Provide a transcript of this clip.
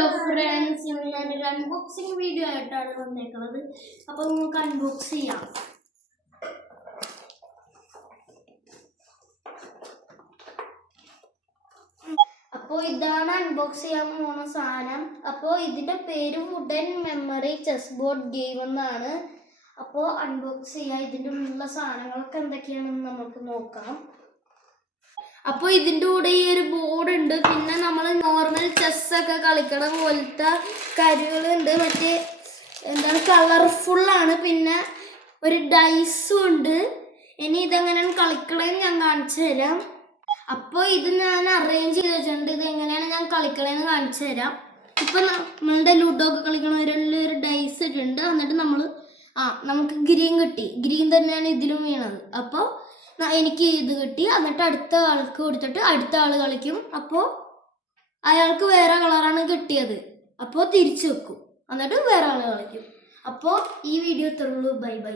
Hello friends, ഇന്ന് ഞാനൊരു unboxing video ആയിട്ടാണ് വന്നേക്കുന്നത്. അപ്പോൾ നമുക്ക് അൺബോക്സ് ചെയ്യാം. അപ്പോൾ ഇതാണ് അൺബോക്സ് ചെയ്യാൻ പോകുന്ന സാധനം. അപ്പോൾ ഇതിൻ്റെ പേര് wooden memory chess board game എന്നാണ്. അപ്പോൾ അൺബോക്സ് ചെയ്യാം. ഇതിൻ്റെ ഉള്ള സാധനങ്ങളൊക്കെ എന്തൊക്കെയാണെന്ന് നമുക്ക് നോക്കാം. അപ്പോൾ ഇതിൻ്റെ കൂടെ ഈ ഒരു ബോർഡ് ഉണ്ട്. പിന്നെ നമ്മൾ നോർമൽ ചെസ്സൊക്കെ കളിക്കണ പോലത്തെ കാര്യങ്ങളുണ്ട്. മറ്റേ എന്താണ് കളർഫുള്ളാണ്. പിന്നെ ഒരു ഡൈസും ഉണ്ട്. ഇനി ഇതെങ്ങനെയാണ് കളിക്കണേന്ന് ഞാൻ കാണിച്ചു തരാം. അപ്പോൾ ഇത് ഞാൻ അറേഞ്ച് ചെയ്ത് വെച്ചിട്ടുണ്ട്. ഇത് എങ്ങനെയാണ് ഞാൻ കളിക്കണേന്ന് കാണിച്ചു തരാം. ഇപ്പം നമ്മളുടെ ലുഡോ ഒക്കെ കളിക്കണവരിൽ ഒരു ഡൈസ് ഇട്ടുണ്ട്. എന്നിട്ട് നമുക്ക് ഗ്രീൻ കിട്ടി. ഗ്രീൻ തന്നെയാണ് ഇതിലും വീണത്. അപ്പോൾ എനിക്ക് ഇത് കിട്ടി. എന്നിട്ട് അടുത്ത ആൾക്ക് കൊടുത്തിട്ട് അടുത്ത ആൾ കളിക്കും. അപ്പോൾ അയാൾക്ക് വേറെ കളറാണ് കിട്ടിയത്. അപ്പോൾ തിരിച്ചു വെക്കും. എന്നിട്ട് വേറെ ആൾ കളിക്കും. അപ്പോൾ ഈ വീഡിയോ ഇത്രയുള്ളൂ. Bye by.